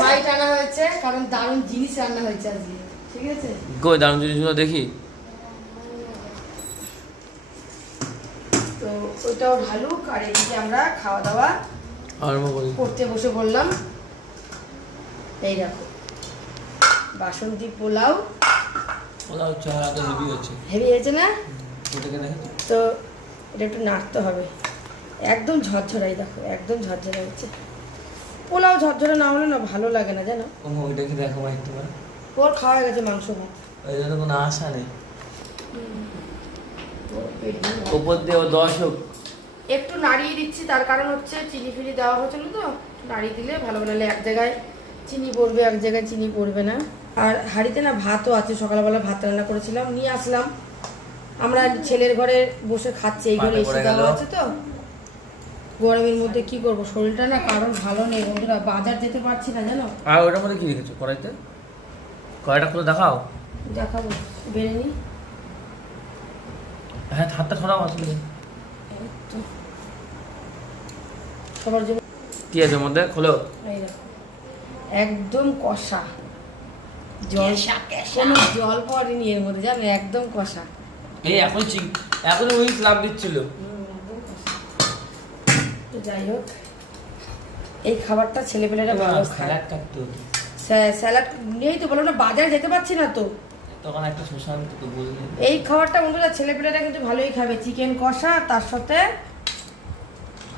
Byte আনা হয়েছে কারণ দারুণ জিনিস রান্না হয়েছে আজকে, ঠিক আছে? কই দারুণ জিনিসগুলো দেখি। তো ওইটাও ভালুক, আর এদিকে আমরা খাওয়া দাওয়া করতে বসে বললাম। এই দেখো বাসন্তী পোলাও, হেভি হয়েছে না? তো এটা একটু নাড়তে হবে, একদম ঝরঝরাই, দেখো একদম ঝরঝরা হচ্ছে। পোলাও ঝরঝরা না হলে না ভালো লাগে না, জানো? ওর খাওয়া গেছে মাংস ভাত, ওই জন্য কোনো আশা নেই। উপর দিয়ে 10 হোক। একটু নাড়িয়ে দিচ্ছি, তার কারণ হচ্ছে চিনি ফিনি দেওয়া হচ্ছিল তো, নাড়িয়ে দিলে ভালো নাহলে এক জায়গায় চিনি পড়বে এক জায়গায় চিনি পড়বে না। আর হাঁড়িতে না ভাতও আছে, সকালবেলা ভাত রান্না করেছিলাম, নিয়ে আসলাম। আমরা ছেলের ঘরে বসে খাচ্ছি, এই ঘরে এসে দেওয়া আছে তো। গরমের মধ্যে কি করব, শরীরটা না কারণ ভালো নেই বন্ধুরা, বাজার যেতে পারছি না, জানো? আর ওটার মধ্যে কি রেখেছো কড়াইতে? কড়াইটা খুলে দেখাও। দেখাবো, বেড়ে নি। হ্যাঁ, হাতটা ছড়াও আসলে। সবার জন্য কি আছে মধ্যে? খোলো। এই দেখো একদম কষা, জল কোনো জল পড়েনি এর মধ্যে, জানো? একদম কষা। এই এখন ওই স্ল্যাব দিচ্ছিল। তো যাই হোক, এই খাবারটা ছেলেপেলেরা ভালো খায়। স্যালাড নেই তো, বলো না বাজারে যেতে পারছি না তো, তখন একটা সুশান্ত তো বললি। এই খাবারটা বন্ধুরা ছেলেপেলেরা কিন্তু ভালোই খাবে, চিকেন কষা, তার সাথে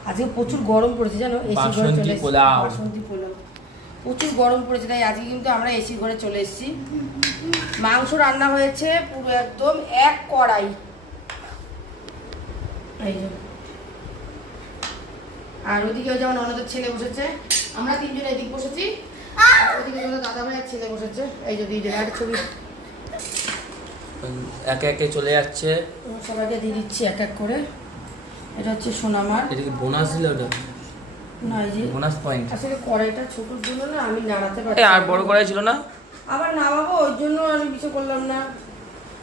আজকে প্রচুর গরম পড়েছে, জানো? এসি ঘরে চলে এসেছি। বাসন্তী পোলাও প্রচুর গরম পড়েছে, তাই আজকে কিন্তু আমরা এসি ঘরে চলে এসেছি। মাংস রান্না হয়েছে পুরো একদম এক কড়াই, এই যে। আর ওদিকে যেমন অন্যদের ছেলে বসেছে, আমরা তিনজন এদিক বসেছি, আর ওদিকে যেমন দাদা ভাইয়ের ছেলে বসেছে, এই যে দুইজন। একটা ছবি একে একে চলে যাচ্ছে, সবাইকে দিয়ে দিচ্ছি এক এক করে। এটা হচ্ছে সোনামার। এটা কি বোনাস দিল? ওটা না, এই যে বোনাস পয়েন্ট। আসলে কড়াইটা ছোটোর জন্য না আমি নাড়াতে পারছি। আর বড় কড়াই ছিল না, আবার নামাবো, ওই জন্য আমি কিছু করলাম না।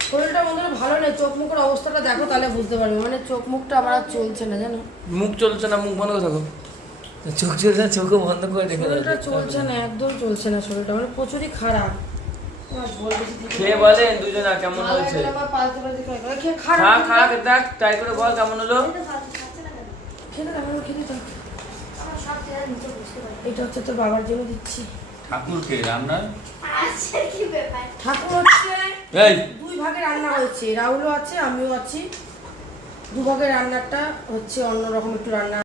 শরীরটা বন্ধুরা ভালো নেই, চোখ মুখের অবস্থাটা দেখো তাহলে বুঝতে পারবে, মানে চোখ মুখটা আমার আর চলছে না, জানো? মুখ চলছে না, মুখ বন্ধ করে থাকো। চোখ চলছে না, চোখও বন্ধ করে রেখে দাও। শরীরটা চলছে না, একদম চলছে না শরীরটা, মানে প্রচুরই খারাপ। খেয়ে বলেন দুজনা কেমন হয়েছে। খা খা দেখ, ট্রাই করে বল কেমন হলো। এটা হচ্ছে তোর বাবার জন্য দিচ্ছি। ঠাকুরকে রান্না ঠাকুর হচ্ছে দুই ভাগে রান্না হয়েছে, রাহুলও আছে আমিও আছি, দুভাগে রান্নাটা হচ্ছে অন্যরকম একটু রান্না।